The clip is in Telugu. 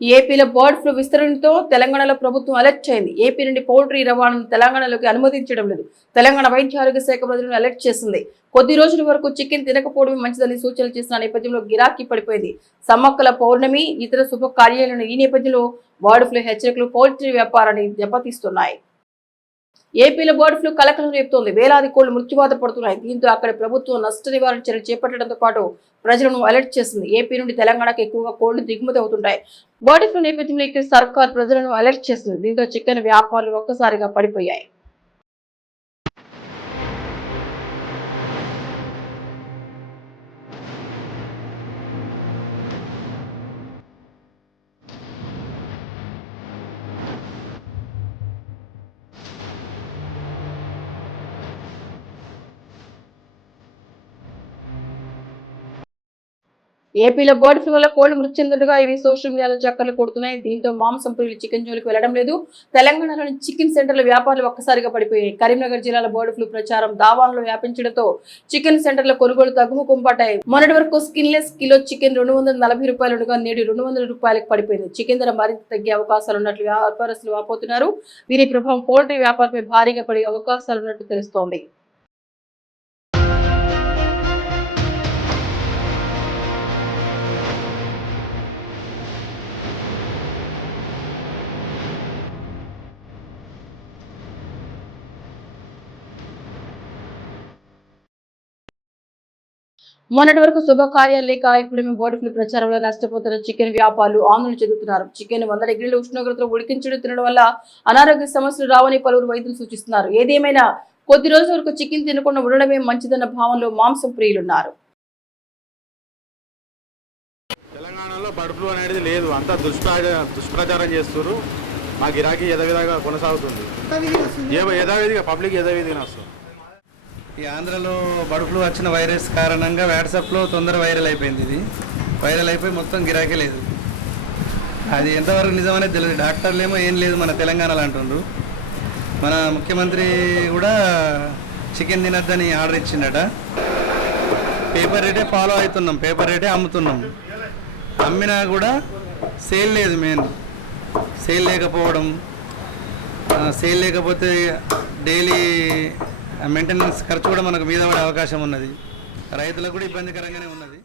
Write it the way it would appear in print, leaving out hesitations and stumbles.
ఏపీలో బర్డ్ ఫ్లూ విస్తరణతో తెలంగాణలో ప్రభుత్వం అలర్ట్ అయింది. ఏపీ నుండి పౌల్ట్రీ రవాణాను తెలంగాణలోకి అనుమతించడం లేదు. తెలంగాణ వైద్య ఆరోగ్య శాఖ ప్రజలను అలర్ట్ చేసింది. కొద్ది రోజుల వరకు చికెన్ తినకపోవడమే మంచిదని సూచనలు చేసిన నేపథ్యంలో గిరాకీ పడిపోయింది. సమ్మక్కల పౌర్ణమి, ఇతర శుభ కార్యాలను ఈ నేపథ్యంలో బర్డ్ ఫ్లూ హెచ్చరికలు పౌల్ట్రీ వ్యాపారాన్ని దెబ్బతీస్తున్నాయి. ఏపీలో బర్డ్ ఫ్లూ కలకలం రేపుతోంది. వేలాది కోళ్లు మృత్యువాత పడుతున్నాయి. దీంతో అక్కడి ప్రభుత్వం నష్ట నివారణ చర్యలు చేపట్టడంతో పాటు ప్రజలను అలర్ట్ చేసింది. ఏపీ నుండి తెలంగాణకు ఎక్కువగా కోళ్లు దిగుమతి అవుతుంటాయి. బర్డ్ ఫ్లూ నేపథ్యంలో ఇక్కడ సర్కార్ ప్రజలను అలర్ట్ చేసింది. దీంతో చికెన్ వ్యాపారాలు ఒక్కసారిగా పడిపోయాయి. ఏపీలో బర్డ్ ఫ్లూ వల్ల కోళ్లు మృతి చెందుతుండగా ఇవి సోషల్ మీడియాలో చక్కర్లు కొడుతున్నాయి. దీంతో మాంసం ప్రియులు చికెన్ జోలికి వెళ్లడం లేదు. తెలంగాణలోని చికెన్ సెంటర్ల వ్యాపారాలు ఒక్కసారిగా పడిపోయాయి. కరీంనగర్ జిల్లాలో బర్డ్ ఫ్లూ ప్రచారం దావాన్లో వ్యాపించడంతో చికెన్ సెంటర్ల కొనుగోలు తగ్గుముఖం పట్టాయి. మొన్నటి వరకు స్కిన్లెస్ కిలో చికెన్ 240 రూపాయలు ఉండగా నేడు 200 రూపాయలకు పడిపోయింది. చికెన్ ధర మరింత తగ్గే అవకాశాలున్నట్లు వ్యాపారస్తులు వాపోతున్నారు. వీరి ప్రభావం పౌల్ట్రీ వ్యాపారమే భారీగా పడే అవకాశాలున్నట్లు తెలుస్తోంది. మొన్నటి వరకు శుభకార్యాలు లేక ఇప్పుడేమో బర్డ్ ఫ్లూ ప్రచారంలో నష్టపోతున్న చికెన్ వ్యాపారులు ఆందోళన చెందుతున్నారు. చికెన్ 100 డిగ్రీల ఉష్ణోగ్రతలో ఉడికించడం తినడం వల్ల అనారోగ్య సమస్యలు రావని పలువురు వైద్యులు సూచిస్తున్నారు. ఏదేమైనా కొద్ది రోజుల వరకు చికెన్ తినకుండా ఉండడమే మంచిదన్న భావంలో మాంసం ప్రియులున్నారు. తెలంగాణలో బర్డ్ ఫ్లూ అనేది లేదు, అంతా దుష్ప్రచారం చేస్తున్నారు. మా గిరాకీ యథావిధిగా కొనసాగుతుంది. యథావిధిగా పబ్లిక్ యథావిధిగా వస్తుంది. ఈ ఆంధ్రలో బర్డ్ ఫ్లూ వచ్చిన వైరస్ కారణంగా వాట్సాప్లో తొందర వైరల్ అయిపోయింది. ఇది వైరల్ అయిపోయి మొత్తం గిరాకీ లేదు. అది ఎంతవరకు నిజమనేది తెలియదు. డాక్టర్లు ఏమో ఏం లేదు మన తెలంగాణలో అంటుండ్రు. మన ముఖ్యమంత్రి కూడా చికెన్ తినద్దని ఆర్డర్ ఇచ్చిండట. పేపర్ రేటే ఫాలో అవుతున్నాం, పేపర్ రేటే అమ్ముతున్నాం. అమ్మినా కూడా సేల్ లేదు. మెయిన్ సేల్ లేకపోవడం, సేల్ లేకపోతే డైలీ మెయింటెనెన్స్ ఖర్చు కూడా మనకు మీద పడే అవకాశం ఉన్నది. రైతులకు కూడా ఇబ్బందికరంగానే ఉన్నది.